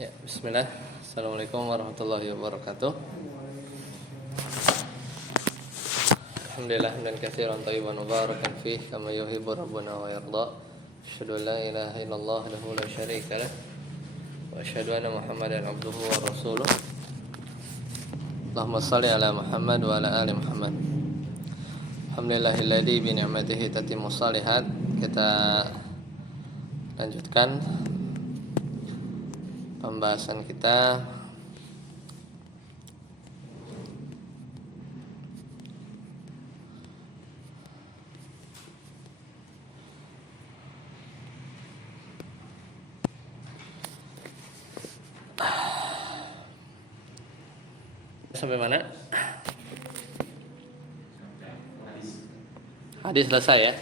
Ya, bismillah. Assalamualaikum warahmatullahi wabarakatuh. Alhamdulillah dan katsiran thayyiban mubarakan fih kama yuhibbu rabbuna wa yarda. Asyhadu an la ilaha illallah wahdahu la syarika lah wa asyhadu anna Muhammadan abduhu wa rasuluh. Allahumma shalli ala Muhammad wa ala ali Muhammad. Alhamdulillahilladzi bi ni'matihi tatimmu shalihat. Kita lanjutkan pembahasan kita sampai mana? Hadis selesai ya.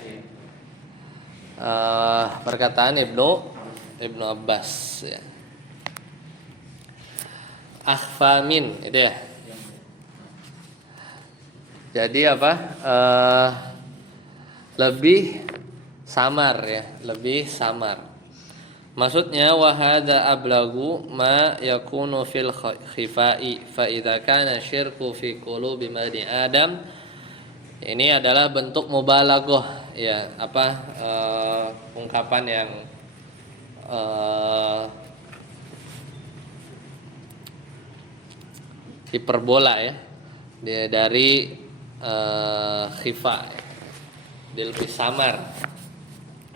Perkataan Ibnu Abbas ya. Akhfamin itu ya. Jadi apa? Lebih samar ya, lebih samar. Maksudnya wahada ablagu ma yakunu fil khifai fa idza kana syirku fi qulubi bani Adam. Ini adalah bentuk mubalaghah ya, ungkapan yang hiperbola ya, dari khifa, dia lebih samar.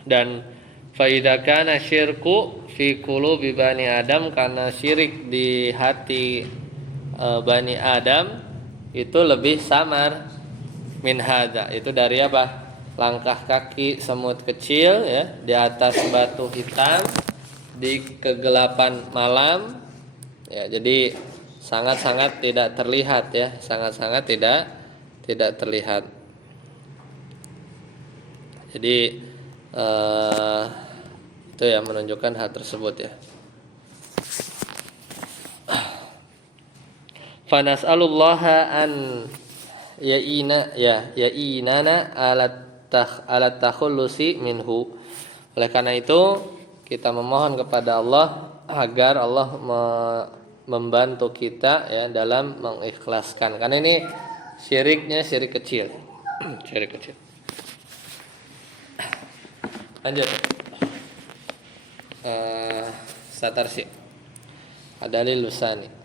Dan faida kana syirku fi qulubi bani Adam, karena syirik di hati bani Adam itu lebih samar min hadza, itu dari apa? Langkah kaki semut kecil ya di atas batu hitam di kegelapan malam ya. Jadi sangat-sangat tidak terlihat ya, sangat-sangat tidak terlihat. Jadi itu ya menunjukkan hal tersebut ya. Fanas'alullaha an ya'inana alat takhullusi minhu. Oleh karena itu kita memohon kepada Allah agar Allah membantu kita ya dalam mengikhlaskan, karena ini syiriknya syirik kecil. Syirik kecil. Lanjut. Satarsi Adalil Lusani.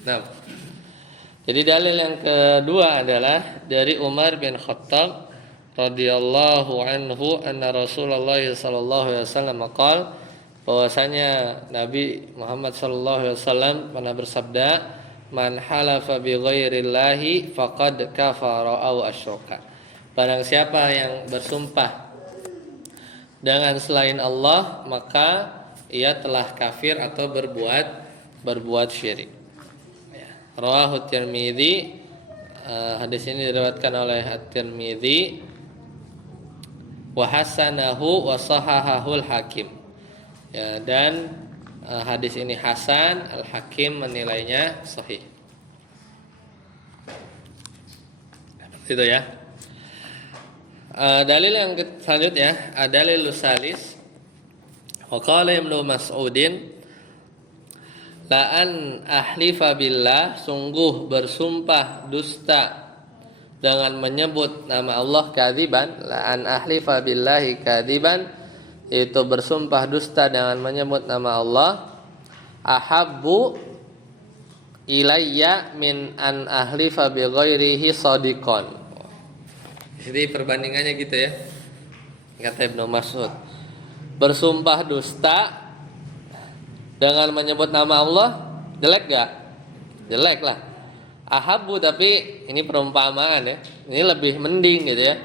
Nah, jadi dalil yang kedua adalah dari Umar bin Khattab radhiyallahu anhu anna Rasulullah sallallahu alaihi wasallam qala, bahwasanya Nabi Muhammad sallallahu alaihi wasallam pernah bersabda, man halafa bi ghairillahi faqad kafara aw asyraka. Barang siapa yang bersumpah dengan selain Allah, maka ia telah kafir atau berbuat syirik. Rawahu Tirmidzi, hadis ini diriwayatkan oleh At-Tirmidzi, wa hasanahu wa sahahahul Hakim. Ya, dan hadis ini hasan, Al-Hakim menilainya sahih. Itu ya. Dalil yang selanjutnya, dalil salis. Wa qala Ibnu Mas'udin, la an ahlifa billah, sungguh bersumpah dusta dengan menyebut nama Allah kadziban. La an ahlifa billahi kadziban, itu bersumpah dusta dengan menyebut nama Allah, ahabbu ilayya min an ahlifa bi ghairihi shadiqan. Jadi perbandingannya gitu ya, kata Ibnu Mas'ud. Bersumpah dusta dengan menyebut nama Allah, jelek gak? Jelek lah. Ahabbu, tapi ini perumpamaan ya, ini lebih mending gitu ya.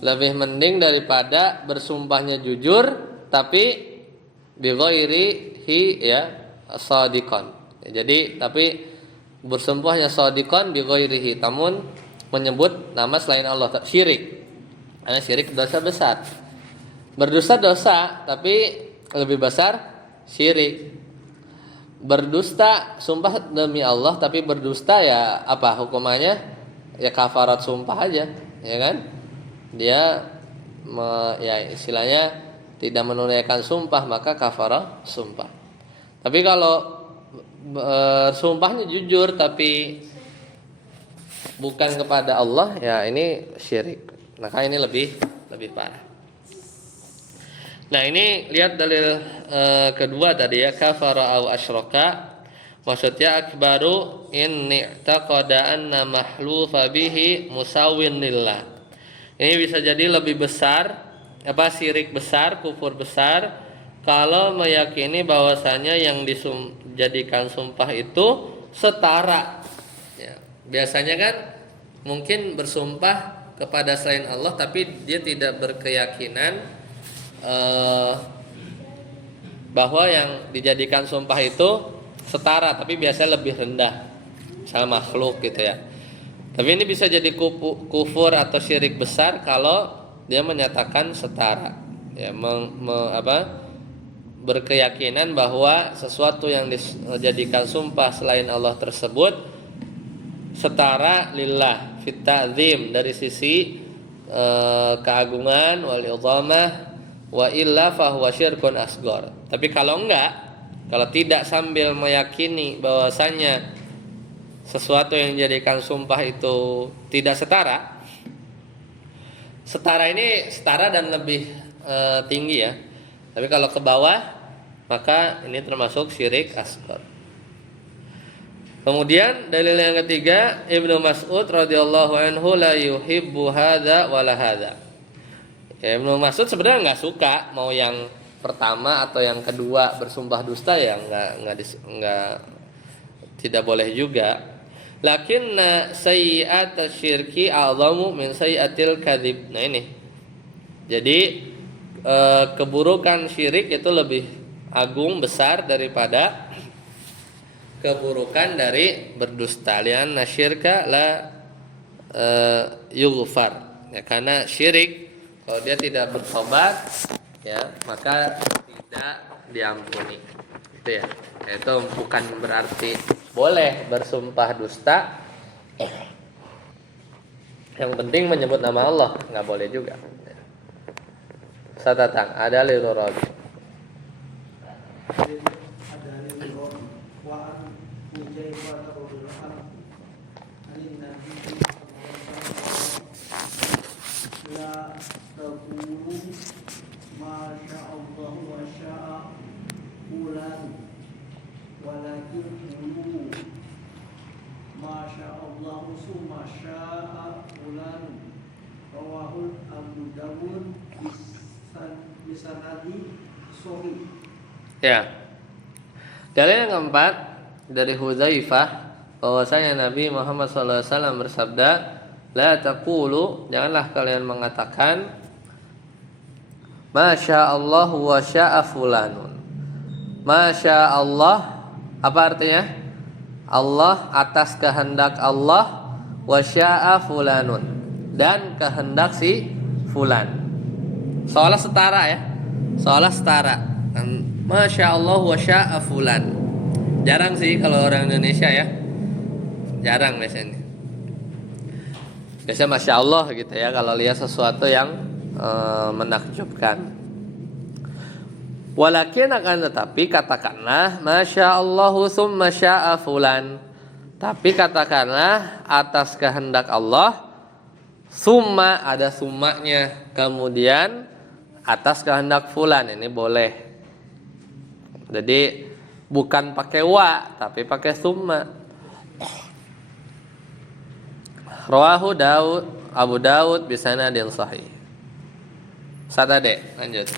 lebih mending daripada bersumpahnya jujur tapi bi ghairihi ya shadiqan. Jadi tapi bersumpahnya shadiqan bi ghairihi, namun menyebut nama selain Allah, syirik. Karena syirik dosa besar. Berdusta dosa tapi lebih besar syirik. Berdusta sumpah demi Allah tapi berdusta ya apa hukumannya? Ya kafarat sumpah aja, ya kan? Dia ya istilahnya tidak menunaikan sumpah, maka kafarah sumpah. Tapi kalau sumpahnya jujur tapi bukan kepada Allah, ya ini syirik. Maka ini lebih parah. Nah, ini lihat dalil kedua tadi ya, kafara au asyraka. Maksudnya akbaru in i'taqada anna mahlufa bihi musawwin lillah. Ini bisa jadi lebih besar, syirik besar, kufur besar, kalau meyakini bahwasanya yang dijadikan sumpah itu setara. Ya, biasanya kan mungkin bersumpah kepada selain Allah, tapi dia tidak berkeyakinan bahwa yang dijadikan sumpah itu setara, tapi biasanya lebih rendah, misalnya makhluk gitu ya. Tapi ini bisa jadi kufur atau syirik besar kalau dia menyatakan setara, ya, berkeyakinan bahwa sesuatu yang dijadikan sumpah selain Allah tersebut setara lillah fit ta'zim, dari sisi keagungan wal idhamah, wa illa fahuwa syirkun asghar. Tapi kalau enggak, kalau tidak sambil meyakini bahwasanya sesuatu yang dijadikan sumpah itu tidak setara. Setara ini setara dan lebih tinggi ya. Tapi kalau ke bawah, maka ini termasuk syirik asghar. Kemudian dalil yang ketiga, Ibnu Mas'ud radhiyallahu anhu la yuhibbu hadza wala hadza. Ya, Ibnu Mas'ud sebenarnya enggak suka mau yang pertama atau yang kedua bersumpah dusta, ya enggak tidak boleh juga. Lakinna sayyi'at syirki a'zamu min sayyi'atil kadzib. Nah ini. Jadi keburukan syirik itu lebih agung, besar daripada keburukan dari berdusta. Lianna syirka la yughfar. Ya, karena syirik kalau dia tidak bertobat, ya, maka tidak diampuni. Itu ya. Itu bukan berarti boleh bersumpah dusta. Yang penting menyebut nama Allah, nggak boleh juga. Satatang ada lilurabi. Walakin qulu masyaallah summa syaa fulan, rawahul Abu Dawud bisanadi sahih. Ya. Dalil yang keempat dari Hudzaifah bahwasanya Nabi Muhammad SAW bersabda, la taqulu, janganlah kalian mengatakan masyaallah wa syaa fulanun. Masyaallah apa artinya? Allah atas kehendak Allah, wa syaa fulanun, dan kehendak si fulan. Seolah setara ya. Seolah setara. Masya Allah wa syaa fulan. Jarang sih kalau orang Indonesia ya. Jarang biasanya. Biasanya Masya Allah gitu ya kalau lihat sesuatu yang menakjubkan. Walakin akan tetapi katakanlah Masya Allahu summa syaa fulan. Tapi katakanlah atas kehendak Allah, summa ada summanya, kemudian atas kehendak fulan, ini boleh. Jadi bukan pakai wa tapi pakai summa. Rawahu Abu Dawud bisanadin sahih. Satade lanjut.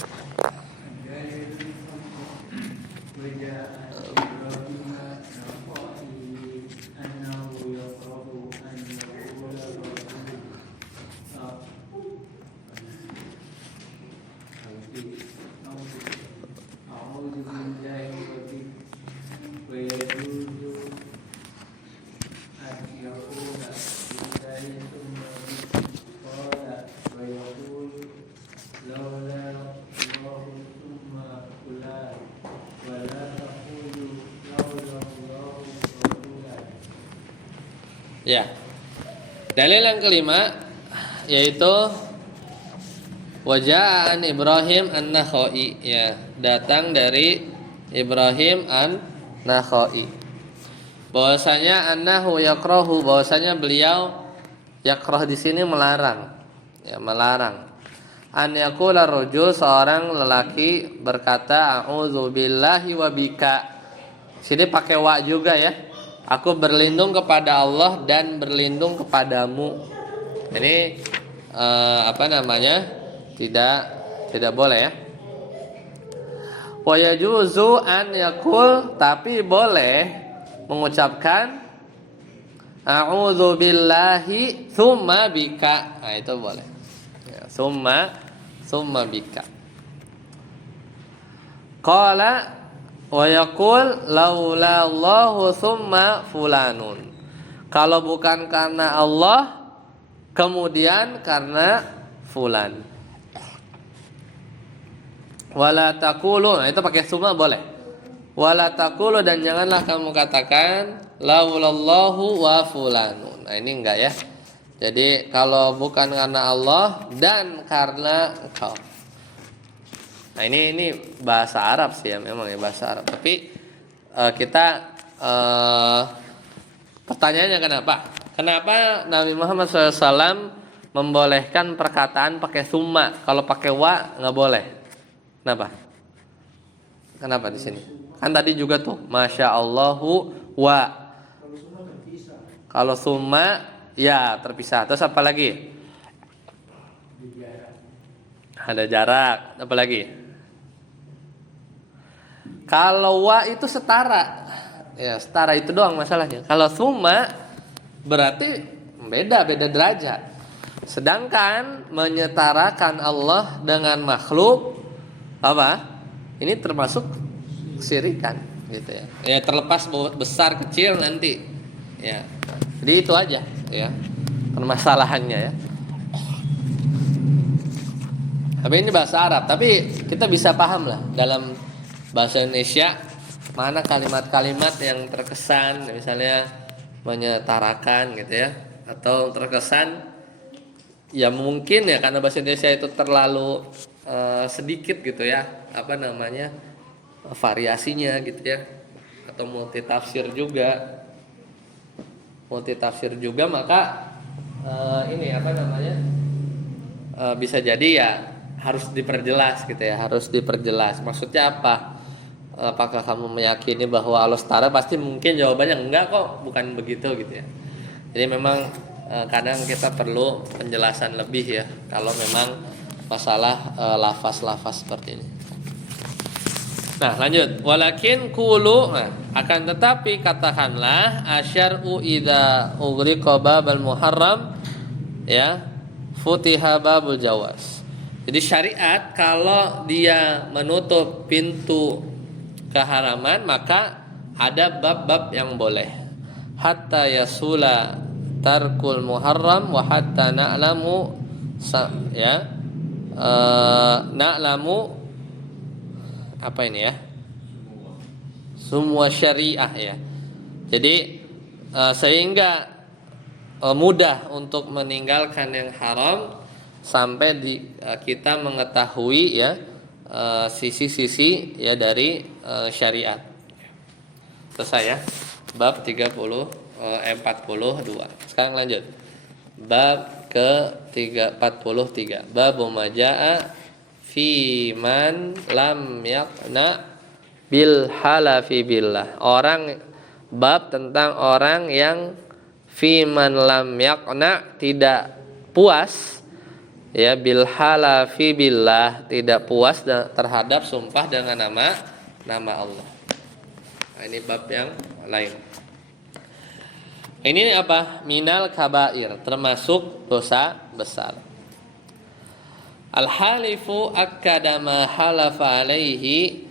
Ya. Dalil yang kelima yaitu waja'an Ibrahim an-Nakhai, ya, datang dari Ibrahim an-Nakhai. Bahwasanya annahu yakrahu, bahwasanya beliau yakrah di sini melarang. Ya, melarang. An yaqula rajul, seorang lelaki berkata a'udzu billahi wa bika. Sini pakai wa juga ya. Aku berlindung kepada Allah dan berlindung kepadamu. Ini apa namanya? Tidak boleh ya. Wa yajuzu an yaqul, tapi boleh mengucapkan a'udzu billahi tsumma bika. Nah, itu boleh. Ya, tsumma bika. Qala wa yaqul laula Allahu tsumma fulanun. Kalau bukan karena Allah, kemudian karena fulan. Wala taqulu, nah itu pakai summa boleh. Wala taqulu, dan janganlah kamu katakan laulallahu wa fulanun. Nah ini enggak ya. Jadi kalau bukan karena Allah dan karena engkau. Nah ini bahasa Arab sih ya, memang ya bahasa Arab. Tapi kita pertanyaannya kenapa? Kenapa Nabi Muhammad SAW membolehkan perkataan pakai summa? Kalau pakai wa nggak boleh. Kenapa? Kenapa di sini? Kan tadi juga tuh Masya Allahu wa. Kalau summa ya terpisah. Terus apa lagi? Ada jarak. Apa lagi? Kalau wa itu setara. Ya setara itu doang masalahnya. Kalau summa berarti beda derajat. Sedangkan menyetarakan Allah dengan makhluk apa? Ini termasuk syirikan gitu ya. Ya terlepas besar kecil nanti. Ya. Jadi itu aja ya permasalahannya ya. Tapi ini bahasa Arab, tapi kita bisa paham lah dalam bahasa Indonesia mana kalimat-kalimat yang terkesan misalnya menyetarakan gitu ya, atau terkesan ya mungkin ya karena bahasa Indonesia itu terlalu sedikit gitu ya, apa namanya, variasinya gitu ya, atau multitafsir juga maka ini apa namanya bisa jadi ya harus diperjelas gitu ya, harus diperjelas maksudnya apa. Apakah kamu meyakini bahwa Allah setara? Pasti mungkin jawabannya enggak kok, bukan begitu gitu ya. Jadi memang kadang kita perlu penjelasan lebih ya kalau memang masalah lafaz-lafaz seperti ini. Nah lanjut, walakin kulu, nah, akan tetapi katakanlah asyar'u idza ughriqa babal muharram ya futiha babul jawaz. Jadi syariat kalau dia menutup pintu keharaman maka ada bab-bab yang boleh. Hatta yasula tarkul muharram wa hatta na'lamu ya na'lamu apa ini ya? Semua syariah ya. Jadi sehingga mudah untuk meninggalkan yang haram sampai kita mengetahui ya sisi-sisi ya dari syariat. Selesai ya. Bab 42. Sekarang lanjut. Bab ke-43. Bab majaa fi man lam yaqna bil halafi billah. Bab tentang orang yang fi man lam yaqna tidak puas ya bil halafi billah, tidak puas terhadap sumpah dengan nama Allah. Nah, ini bab yang lain. Ini apa? Minal kabair, termasuk dosa besar. Al-halifu akkada ma halafa alaihi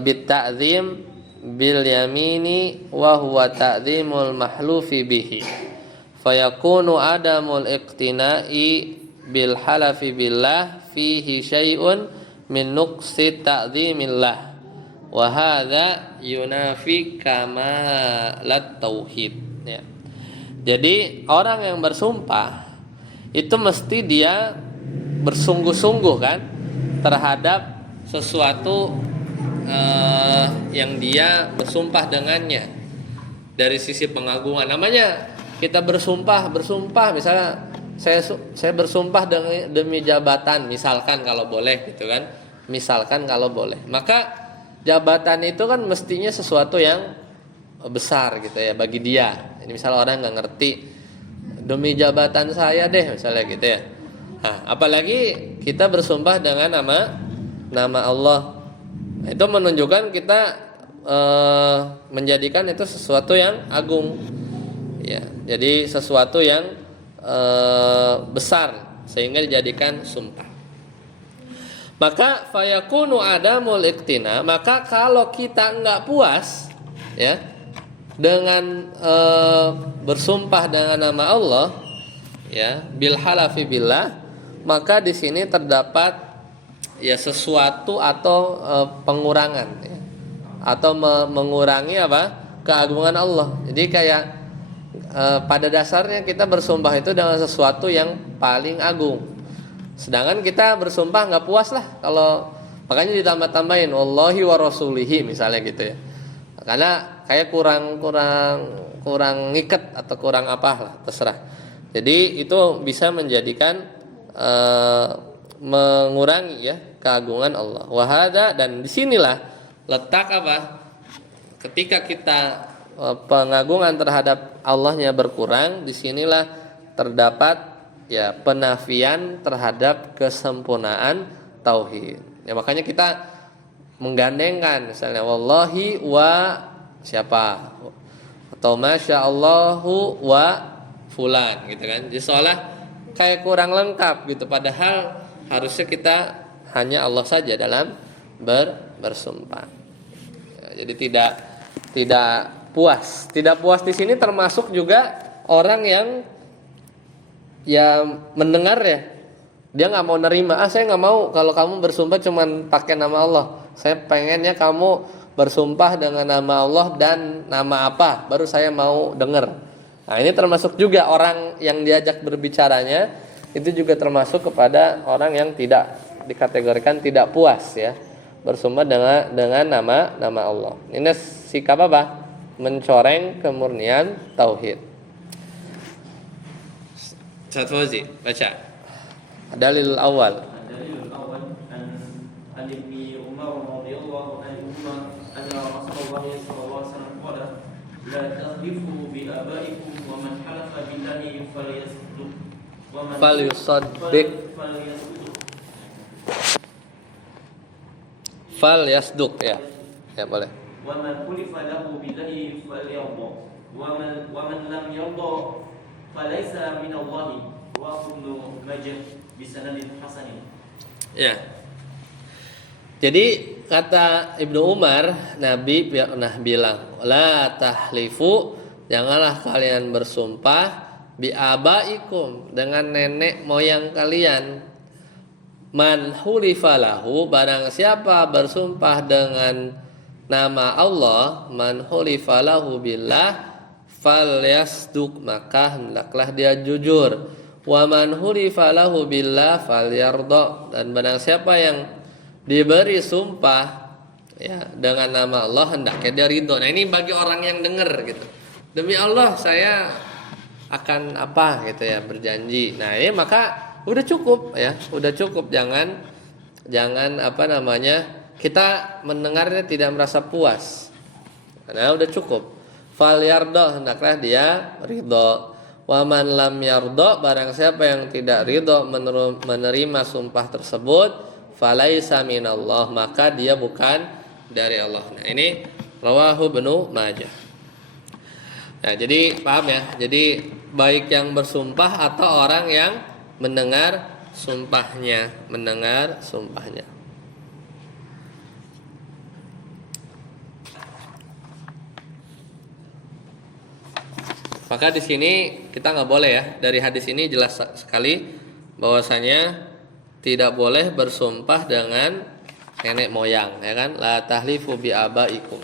bit ta'zim bil yamini wa huwa ta'zimul mahlufi bihi. Fayakunu adamul iqtina'i bil halafi billah fihi syai'un min nuqsi ta'zimillah. Wa hadza yunafi kamalat tauhid ya. Jadi orang yang bersumpah itu mesti dia bersungguh-sungguh kan terhadap sesuatu yang dia bersumpah dengannya dari sisi pengagungan. Namanya kita bersumpah misalnya saya bersumpah demi jabatan misalkan kalau boleh gitu kan. Misalkan kalau boleh. Maka jabatan itu kan mestinya sesuatu yang besar gitu ya bagi dia. Ini misalnya orang nggak ngerti demi jabatan saya deh misalnya gitu ya. Nah, apalagi kita bersumpah dengan nama Allah. Nah, itu menunjukkan kita menjadikan itu sesuatu yang agung. Ya, jadi sesuatu yang besar sehingga dijadikan sumpah. Maka fayakunu adamul iktina, maka kalau kita enggak puas ya dengan bersumpah dengan nama Allah ya bil halafi billah, maka di sini terdapat ya sesuatu atau pengurangan ya, atau mengurangi keagungan Allah. Jadi kayak pada dasarnya kita bersumpah itu dengan sesuatu yang paling agung. Sedangkan kita bersumpah nggak puas lah kalau makanya ditambah-tambahin wallahi wa rasulihi misalnya gitu ya. Karena kayak kurang ngiket atau kurang apa lah terserah. Jadi itu bisa menjadikan mengurangi ya keagungan Allah. Wahada, dan disinilah letak ketika kita pengagungan terhadap Allahnya berkurang, disinilah terdapat ya penafian terhadap kesempurnaan tauhid. Ya makanya kita menggandengkan misalnya wallahi wa siapa atau masyaallahu wa fulan gitu kan. Jadi seolah kayak kurang lengkap gitu, padahal harusnya kita hanya Allah saja dalam bersumpah. Ya, jadi tidak puas. Tidak puas di sini termasuk juga orang yang mendengar ya, dia nggak mau nerima. Saya nggak mau kalau kamu bersumpah cuman pakai nama Allah. Saya pengennya kamu bersumpah dengan nama Allah dan nama apa, baru saya mau dengar. Nah ini termasuk juga orang yang diajak berbicaranya itu juga termasuk kepada orang yang tidak dikategorikan tidak puas ya bersumpah dengan nama Allah. Ini sikap apa? Mencoreng kemurnian tauhid. Ustaz Fauzi, baca. Dalil awal. Dalil awal an Ibni Umar radhiyallahu anhuma anna Rasulullah sallallahu alaihi wasallam qala la tahlifu bi abaikum wa man halafa billahi falyasduq wa man falyusaddiq falyasduq ya. Ya boleh. Wa man hulifa lahu billahi falyarda wa man lam yarda falaysa min Allah wa kullu majah bisanadin hasanin. Ya. Jadi kata Ibnu Umar, Nabi pernah bilang, la tahlifu, janganlah kalian bersumpah bi abaikum, dengan nenek moyang kalian. Man hulifa lahu, barang siapa bersumpah dengan nama Allah, man hulifa lahu billah falyasduq, maka hendaklah dia jujur. Wa man hulifa lahu billah falyarda, dan barang siapa yang diberi sumpah ya dengan nama Allah hendaknya dia ridho. Nah ini bagi orang yang dengar gitu. Demi Allah saya akan apa gitu ya, berjanji. Nah ini maka udah cukup ya, udah cukup. Jangan kita mendengarnya tidak merasa puas. Nah udah cukup. Falyarda, hendaklah dia ridho. Wa man lam yarda, barang siapa yang tidak ridho menerima sumpah tersebut, falaisa minallah, maka dia bukan dari Allah. Nah ini rawahu Ibnu Majah. Nah jadi paham ya, jadi baik yang bersumpah atau orang yang mendengar sumpahnya. Maka di sini kita nggak boleh ya, dari hadis ini jelas sekali bahwasanya tidak boleh bersumpah dengan nenek moyang, ya kan? La tahlifu bi abaikum.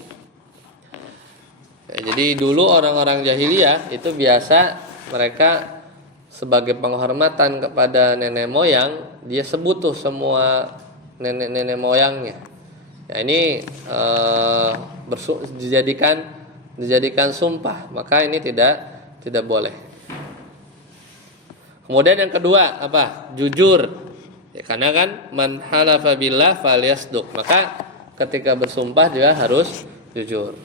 Ya, jadi dulu orang-orang jahiliyah itu biasa mereka sebagai penghormatan kepada nenek moyang, dia sebut tuh semua nenek moyangnya. Ya ini dijadikan sumpah, maka ini tidak boleh. Kemudian yang kedua apa? Jujur. Ya, karena kan man halafa billah falyasduq. Maka ketika bersumpah juga harus jujur.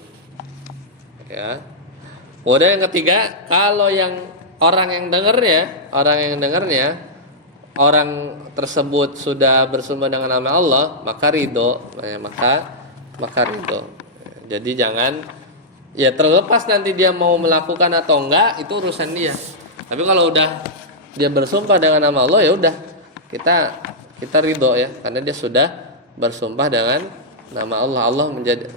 Ya. Kemudian yang ketiga, kalau orang yang dengarnya, orang tersebut sudah bersumpah dengan nama Allah, maka ridho, maka ridho. Jadi jangan, ya terlepas nanti dia mau melakukan atau enggak, itu urusan dia. Tapi kalau udah dia bersumpah dengan nama Allah, ya udah kita ridho ya, karena dia sudah bersumpah dengan nama Allah. Allah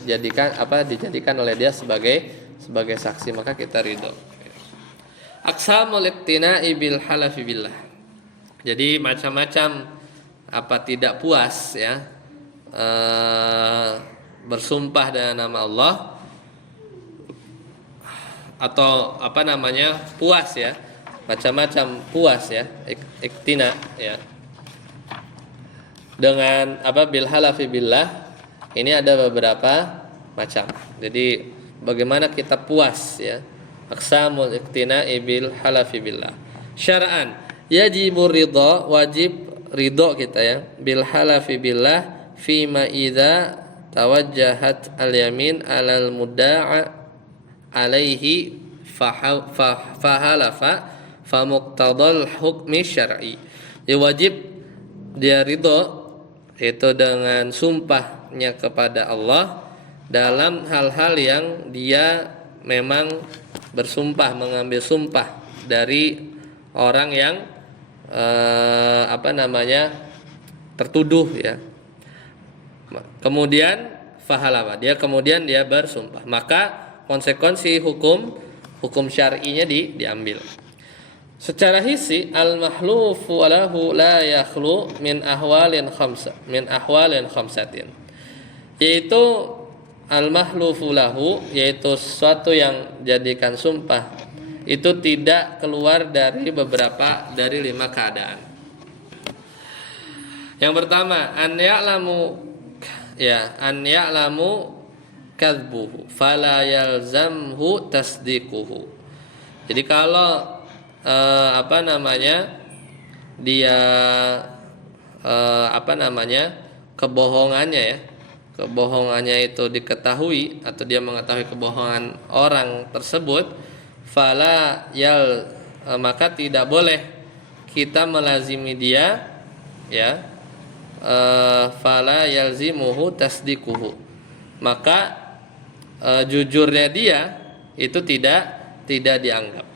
dijadikan oleh dia sebagai saksi, maka kita ridho. Aqsamul iqtina'i bil halafi billah. Jadi macam-macam apa tidak puas ya, bersumpah dengan nama Allah, atau puas ya, macam-macam puas ya, iqtina ya, dengan bil halafi billah. Ini ada beberapa macam. Jadi bagaimana kita puas ya, aqsamul iqtina'i bil halafi billah. Syar'an yajibur ridha, wajib ridho kita ya, bil halafi billah fima idza tawajjahat al yamin alal mudda'a alaihi fahalafa famuqtadal hukmi syar'i. Ya wajib dia ridho itu dengan sumpahnya kepada Allah dalam hal-hal yang dia memang mengambil sumpah dari orang yang tertuduh ya. Kemudian kemudian dia bersumpah, maka konsekuensi hukum syar'inya diambil. Secara hissi al-mahlufu lahu la yakhlu min ahwalin khamsatin. Yaitu al-mahlufu lahu, yaitu sesuatu yang jadikan sumpah, itu tidak keluar dari 5 keadaan. Yang pertama, an ya'lamu kadzuhu fala yalzamhu tasdiquhu. Jadi kalau dia kebohongannya itu diketahui, atau dia mengetahui kebohongan orang tersebut, maka tidak boleh kita melazimi dia ya, fala yalzimuhu tasdiquhu, maka jujurnya dia itu tidak dianggap.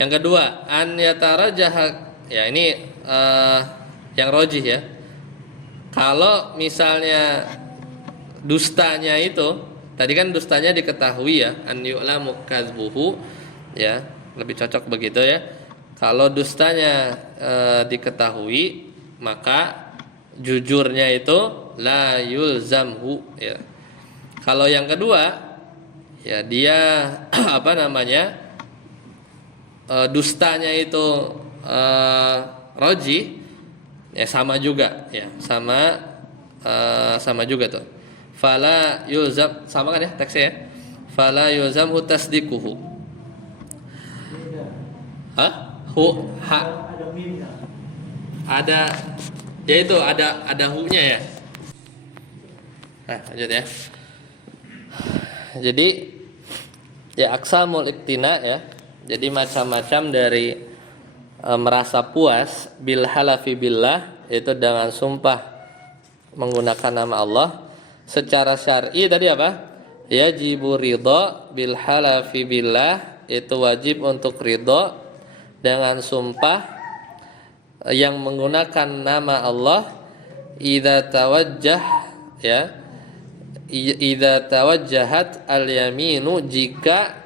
Yang kedua, an yatarajjaha, ya ini yang rojih ya. Kalau misalnya dustanya itu, tadi kan dustanya diketahui ya, an yu'lamu kadzbuhu ya, lebih cocok begitu ya. Kalau dustanya diketahui, maka jujurnya itu la yulzamhu ya. Kalau yang kedua ya, dia dustanya itu roji ya, sama juga ya, sama juga tuh. Fala yulzam, sama kan ya teksnya ya, fala yulzamhu tasdiquhu. Ada mimnya. Ada, yaitu ada hu-nya ya. Nah, lanjut ya. Jadi ya aqsamul iqtina ya. Jadi macam-macam dari merasa puas bil halafi billah, itu dengan sumpah menggunakan nama Allah. Secara syar'i tadi apa? Yajibu ridha bil halafi billah, itu wajib untuk ridha dengan sumpah yang menggunakan nama Allah. Idza tawajjahat al-yaminu, jika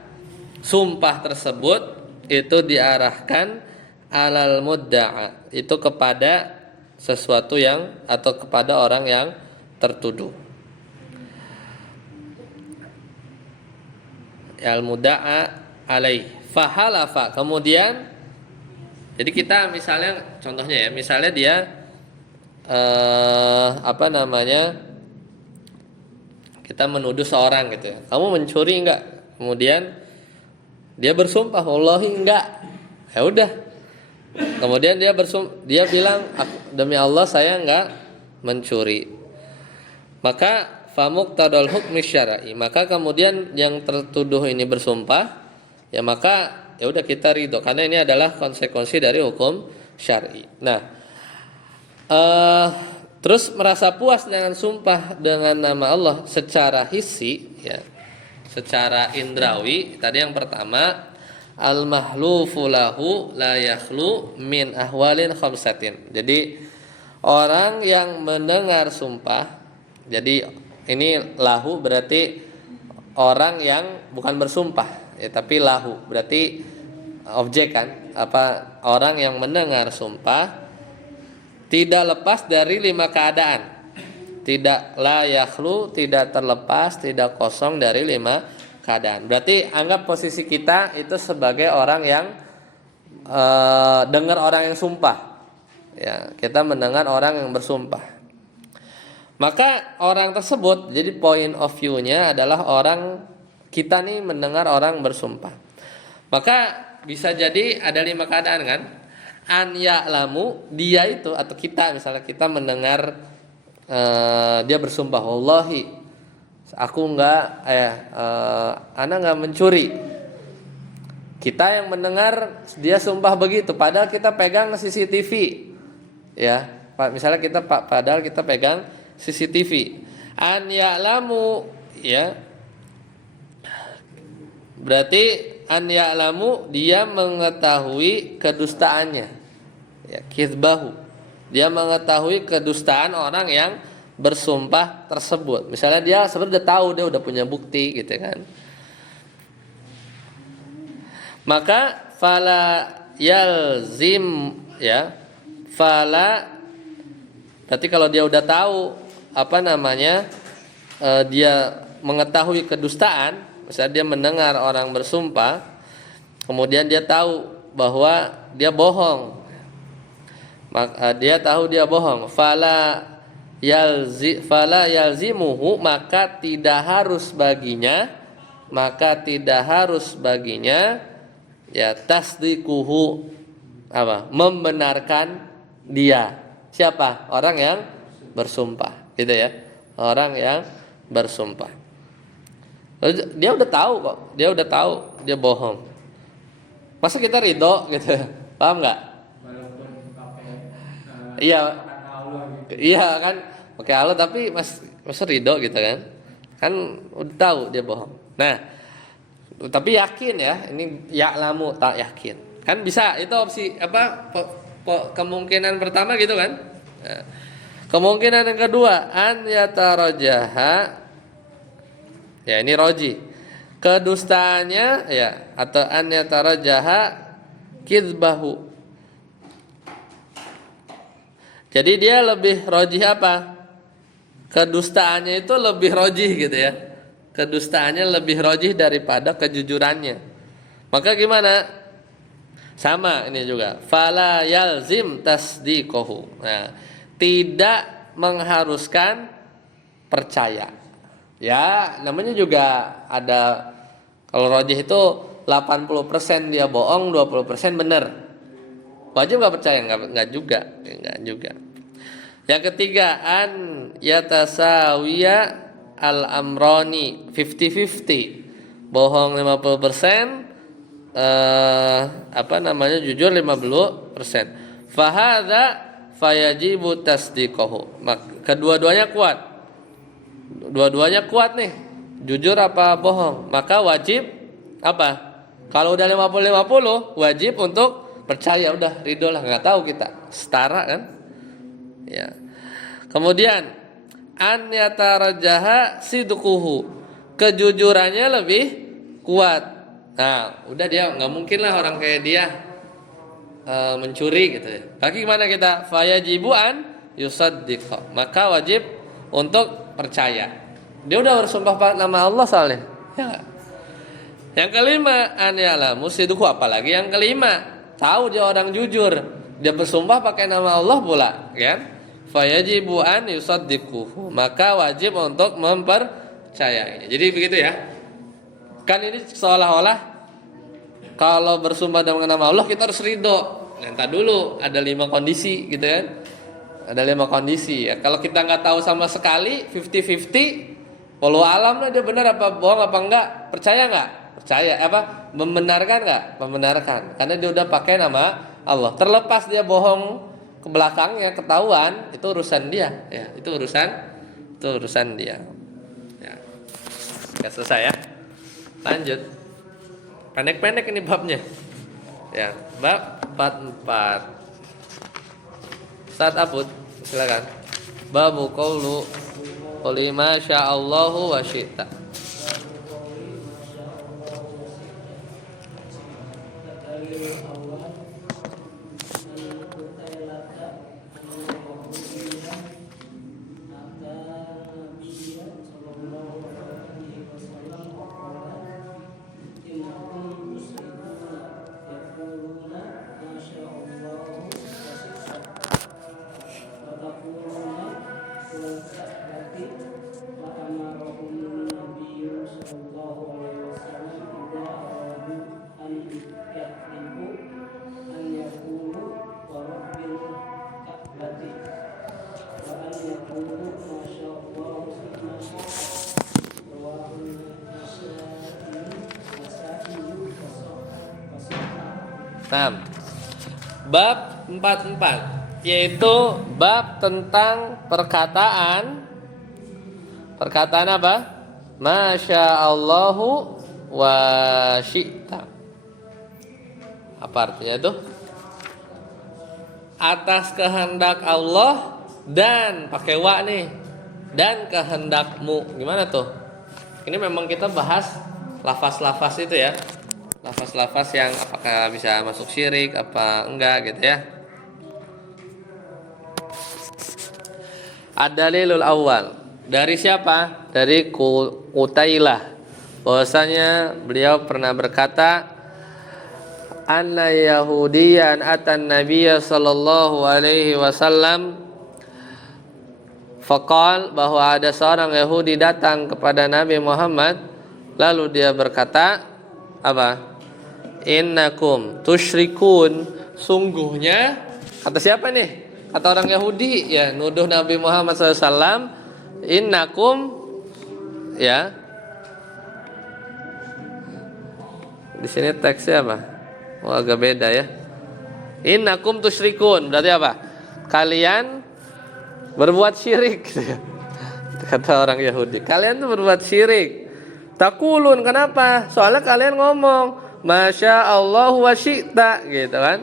sumpah tersebut itu diarahkan alal mudda'a, itu kepada sesuatu yang, atau kepada orang yang tertuduh. Al mudda'a alaih fahalafa. Kemudian jadi kita misalnya contohnya ya, misalnya dia apa namanya? Kita menuduh seorang gitu ya. Kamu mencuri enggak? Kemudian dia bersumpah, wallahi enggak. Ya udah. Kemudian dia bilang, demi Allah saya enggak mencuri. Maka famuqtadal hukmi syar'i, maka kemudian yang tertuduh ini bersumpah, ya maka ya udah kita ridho karena ini adalah konsekuensi dari hukum syar'i. Nah, terus merasa puas dengan sumpah dengan nama Allah secara hissi, ya, secara indrawi. Tadi yang pertama, al-mahlufu lahu la yakhlu min ahwalin khamsatin. Jadi orang yang mendengar sumpah, jadi ini lahu berarti orang yang bukan bersumpah, ya, tapi lahu berarti objek kan? Apa orang yang mendengar sumpah tidak lepas dari 5 keadaan. Tidak la yakhlu, tidak terlepas, tidak kosong dari 5 keadaan. Berarti anggap posisi kita itu sebagai orang yang dengar orang yang sumpah. Ya, kita mendengar orang yang bersumpah. Maka orang tersebut, jadi point of view-nya adalah orang kita nih mendengar orang bersumpah. Maka bisa jadi ada 5 keadaan kan? An ya'lamu, dia itu atau kita, misalnya kita mendengar dia bersumpah, wallahi aku ana enggak mencuri. Kita yang mendengar dia sumpah begitu, padahal kita pegang CCTV. Ya, misalnya padahal kita pegang CCTV. An ya'lamu, ya. Berarti an ya'lamu dia mengetahui kedustaannya. Ya, kizbahu. Dia mengetahui kedustaan orang yang bersumpah tersebut. Misalnya dia sebenarnya udah tahu, dia udah punya bukti gitu kan. Maka fala yalzim, ya. Fala berarti kalau dia udah tahu apa namanya, dia mengetahui kedustaan, misalnya dia mendengar orang bersumpah, kemudian dia tahu bahwa dia bohong, maka dia tahu dia bohong, fala yalzimuhu, maka tidak harus baginya, ya, tasdikuhu, apa, membenarkan dia. Siapa? Orang yang bersumpah, gitu ya. Orang yang bersumpah. Dia udah tahu kok, dia bohong. Masa kita ridho gitu? Paham nggak? Iya kan, pakai Allah tapi masa ridho gitu kan? Kan udah tahu dia bohong. Nah, tapi yakin ya, ini ya'lamu tak yakin. Kan bisa, itu opsi apa? Kemungkinan pertama gitu kan. Nah, kemungkinan yang kedua, an yatarajaha, ya ini roji, kedustaannya, ya, atau an yatarajaha kizbahu. Jadi dia lebih roji apa? Kedustaannya itu lebih roji gitu ya. Kedustaannya lebih roji daripada kejujurannya. Maka gimana? Sama ini juga, fala yalzim tasdiqahu. Nah, tidak mengharuskan percaya. Ya, namanya juga ada, kalau rajih itu 80% dia bohong, 20% benar. Wajib enggak percaya? Enggak juga. Yang ketiga, an yatasawiya al-amrani 50-50. Bohong 50%, jujur 50%. Fahadza fayajibu tasdiqahu. Kedua-duanya kuat. Dua-duanya kuat nih. Jujur apa bohong? Maka wajib apa? Kalau udah 50-50, wajib untuk percaya, udah ridho lah, enggak tahu kita. Setara kan? Ya. Kemudian an yatarajaha sidquhu. Kejujurannya lebih kuat. Nah, udah dia nggak mungkin lah orang kayak dia mencuri gitu ya. Bagi gimana kita? Fayajibuan yusaddiq. Maka wajib untuk percaya. Dia udah bersumpah nama Allah soalnya. Ya gak? Yang kelima, an ya'lamu sidqu, apalagi yang kelima, tahu dia orang jujur, dia bersumpah pakai nama Allah pula, kan? Fayajibu an yusaddiquhu, maka wajib untuk mempercayainya. Jadi begitu ya. Kan ini seolah-olah kalau bersumpah dengan nama Allah kita harus ridho. Nanti dulu ada 5 kondisi gitu kan. Ada 5 kondisi ya. Kalau kita nggak tahu sama sekali 50-50, walau alam lah dia benar apa bohong apa enggak, percaya nggak? Percaya apa? Membenarkan nggak? Membenarkan. Karena dia udah pakai nama Allah. Terlepas dia bohong ke belakangnya ketahuan, itu urusan dia ya. Itu urusan dia. Ya. Nggak selesai ya. Lanjut. Pendek-pendek ini babnya. Ya, bab 44. Ustaz Abud, silakan. Babu quli ma sya'allahu wa syi'ta. Nah, bab 44 yaitu bab tentang perkataan apa? Masya Allahu wa syi'ta. Apa artinya itu? Atas kehendak Allah dan pakai wa nih, dan kehendakmu. Gimana tuh? Ini memang kita bahas lafaz-lafaz itu ya. Lafaz-lafaz yang apakah bisa masuk syirik apa enggak gitu ya. Ad-dalilul awal. Dari siapa? Dari Qutailah. Bahwasanya beliau pernah berkata, anna yahudiyan atan nabiyya sallallahu alaihi wasallam faqal, bahwa ada seorang Yahudi datang kepada Nabi Muhammad, lalu dia berkata apa? Innakum tusyrikun, sungguhnya, kata siapa nih? Kata orang Yahudi ya, nuduh Nabi Muhammad SAW. Innakum ya. Di sini teksnya apa? Oh, agak beda ya. Innakum tusyrikun berarti apa? Kalian berbuat syirik gitu ya. Kata orang Yahudi, kalian tuh berbuat syirik. Takulun, kenapa? Soalnya kalian ngomong Masya Allah wa syi'ta gitu kan,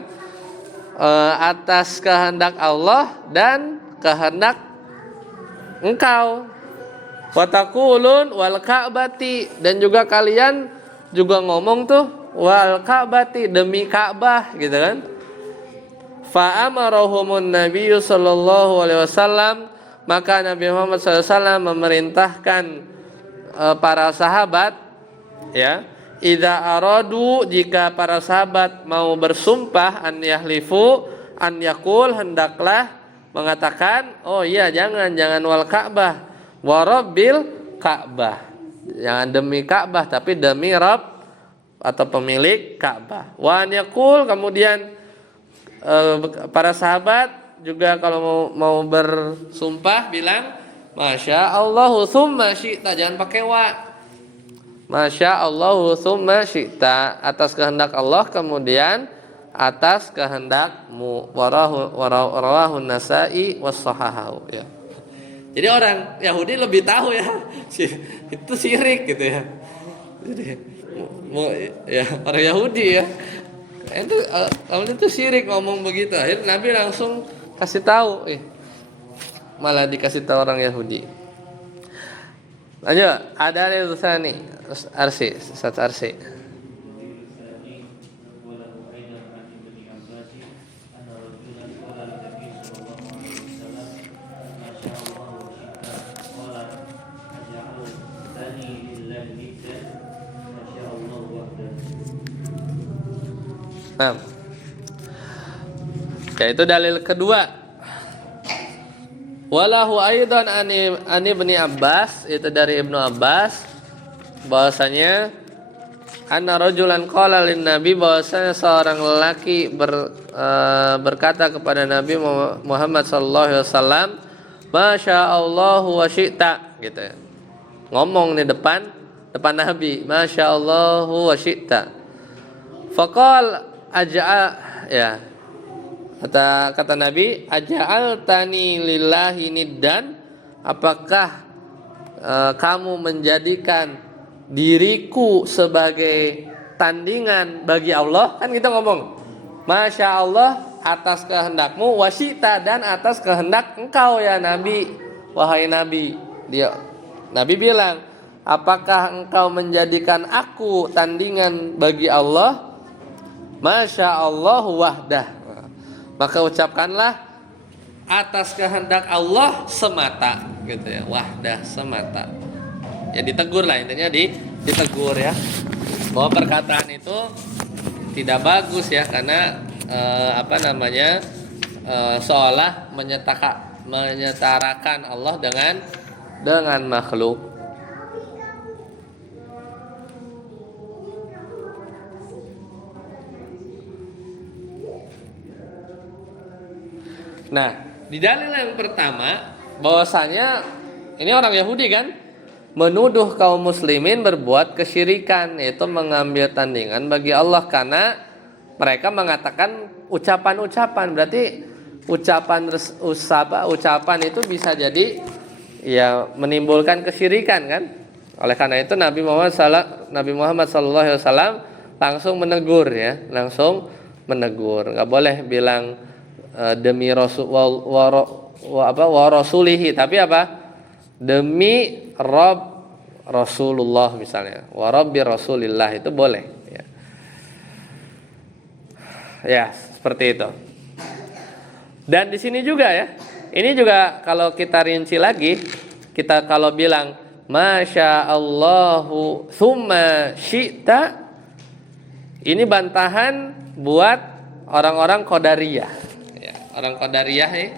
atas kehendak Allah dan kehendak engkau. Watakulun wal ka'bati, dan juga kalian juga ngomong tuh wal ka'bati, demi Ka'bah gitu kan. Fa amarahumun nabiyyu sallallahu alaihi wasallam, maka Nabi Muhammad SAW memerintahkan para sahabat ya, idza aradu, jika para sahabat mau bersumpah, an yahlifu, an yakul, hendaklah mengatakan, oh iya, jangan wal Ka'bah, wa rabbil Ka'bah, jangan demi Ka'bah tapi demi Rabb atau pemilik Ka'bah. Wa an yakul, kemudian para sahabat juga kalau mau bersumpah bilang Masya Allahu tsumma syi'ta, jangan pakai wa. Masya Allahu tsumma syi'ta, atas kehendak Allah kemudian atas kehendakmu. Rawahu Nasa'i was-sahahahu ya. Jadi orang Yahudi lebih tahu ya, itu syirik gitu ya. Jadi ya orang Yahudi ya, itu syirik ngomong begitu. Akhirnya Nabi langsung kasih tahu, malah dikasih tahu orang Yahudi. Lanjut, ada Rusani Arsi, Ustaz Arsi. Nah, yaitu dalil kedua. Walahu aidan ani ibni Abbas, itu dari Ibnu Abbas, bahwasanya anna rajulan qala lin nabi, bahwasanya seorang lelaki berkata kepada Nabi Muhammad sallallahu alaihi wasallam, masya Allah wa syi'ta, gitu ya. Ngomong di depan Nabi, masya Allah wa syi'ta. Faqal aja'al, ya, kata Nabi, aja'altani lillahi niddan, apakah kamu menjadikan diriku sebagai tandingan bagi Allah? Kan kita ngomong masya Allah atas kehendakmu, wasyita, dan atas kehendak engkau ya Nabi, wahai Nabi. Nabi bilang, apakah engkau menjadikan aku tandingan bagi Allah? Masya Allah wahdah, maka ucapkanlah atas kehendak Allah semata, gitu ya, wahdah, semata. Ya ditegur lah, intinya ditegur ya, bahwa perkataan itu tidak bagus ya, karena seolah menyetarakan Allah dengan makhluk. Nah, di dalil yang pertama, bahwasanya ini orang Yahudi kan menuduh kaum muslimin berbuat kesyirikan, yaitu mengambil tandingan bagi Allah, karena mereka mengatakan ucapan-ucapan. Berarti ucapan itu bisa jadi ya menimbulkan kesyirikan kan. Oleh karena itu Nabi Muhammad sallallahu alaihi wasallam langsung menegur ya, Nggak boleh bilang demi Rasul wa rasulihi, tapi apa? Demi Rabb Rasulullah misalnya, wa Rabbi Rasulillah, itu boleh ya. Ya, seperti itu. Dan di sini juga ya. Ini juga kalau kita rinci lagi, kita kalau bilang masya Allahu thumma syi'ta, ini bantahan buat orang-orang Qadariyah. Orang Qadariyah nih,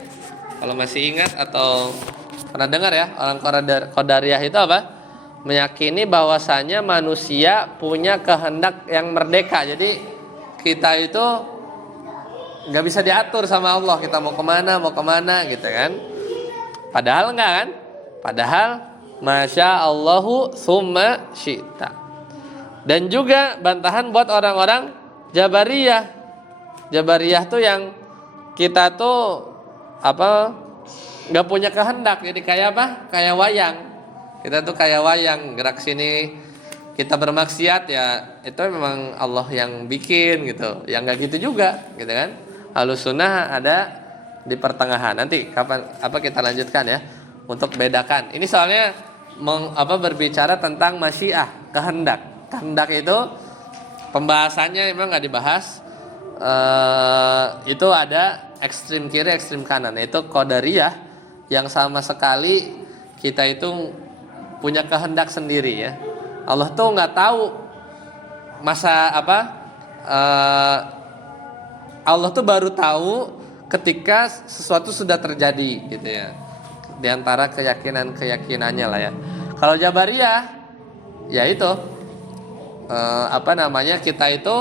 kalau masih ingat atau pernah dengar ya, orang Qadariyah itu apa? Meyakini bahwasanya manusia punya kehendak yang merdeka. Jadi kita itu nggak bisa diatur sama Allah, kita mau kemana gitu kan. Padahal enggak kan? Padahal masya Allahu summa syi'ta. Dan juga bantahan buat orang-orang Jabariyah. Jabariyah tuh yang kita tuh nggak punya kehendak, jadi kayak apa? Kayak wayang. Kita tuh kayak wayang, gerak sini kita bermaksiat ya, itu memang Allah yang bikin gitu. Yang nggak gitu juga, gitu kan? Ahlus sunnah ada di pertengahan. Nanti kita lanjutkan ya untuk bedakan. Ini soalnya berbicara tentang masyiah, kehendak. Kehendak itu pembahasannya memang nggak dibahas. Itu ada ekstrim kiri, ekstrim kanan, yaitu Qadariyah yang sama sekali kita itu punya kehendak sendiri ya. Allah tuh nggak tahu Allah tuh baru tahu ketika sesuatu sudah terjadi gitu ya. Di antara keyakinannya lah ya. Kalau Jabariyah ya itu kita itu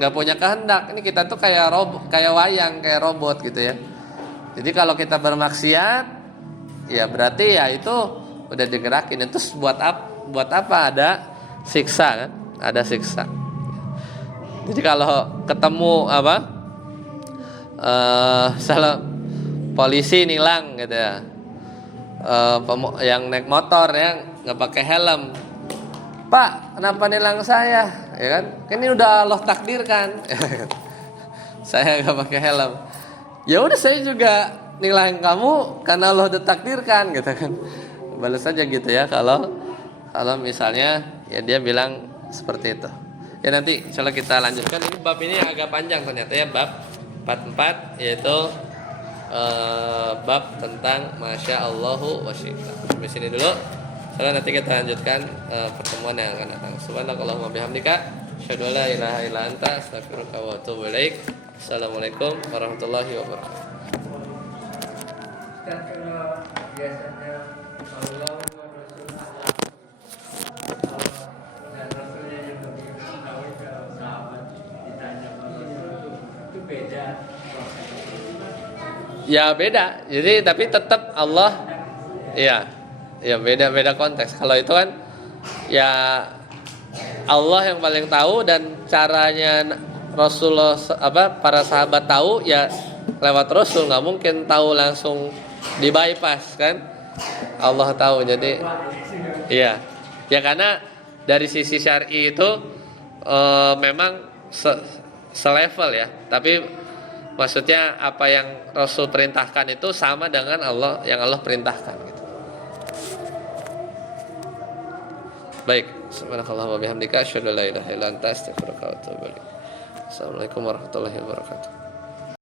nggak punya kehendak. Ini kita tuh kayak wayang, kayak robot gitu ya. Jadi kalau kita bermaksiat, ya berarti ya itu udah digerakin. Terus buat apa ada siksa kan? Ada siksa. Jadi kalau ketemu salah polisi nilang gitu ya, yang naik motor ya nggak pakai helm. Pak, kenapa nilang saya? Ya kan? Ini udah Allah takdirkan. Saya nggak pakai helm. Ya udah, saya juga nilang kamu karena Allah udah takdirkan, gitu kan? Balas saja gitu ya. Kalau misalnya ya dia bilang seperti itu. Ya nanti insyaallah kita lanjutkan. Ini bab ini agak panjang ternyata ya, bab 44, yaitu bab tentang masya Allahu wa syi'ta. Sampai sini dulu. Soalnya nanti kita lanjutkan pertemuan yang akan datang. Subhanakallahumma bihamdika Asyhadu an la ilaha illa anta astaghfiruka wa atubu ilaik. Assalamualaikum warahmatullahi wabarakatuh. Ustaz, kalau biasanya Allah dan Rasul alam, dan Rasulnya yang lebih tahu kalau sahabat ditanya sama Rasul itu beda. Ya beda. Jadi tapi tetap Allah. Iya. Ya beda konteks. Kalau itu kan ya Allah yang paling tahu, dan caranya Rasulullah para sahabat tahu ya lewat Rasul, nggak mungkin tahu langsung di bypass kan. Allah tahu, jadi iya. Ya karena dari sisi syar'i itu memang selevel ya. Tapi maksudnya apa yang Rasul perintahkan itu sama dengan yang Allah perintahkan gitu. Baik, subhanakallahumma wa bihamdika asyhadu an la ilaha illa anta astaghfiruka wa atubu ilaik. Assalamualaikum warahmatullahi wabarakatuh.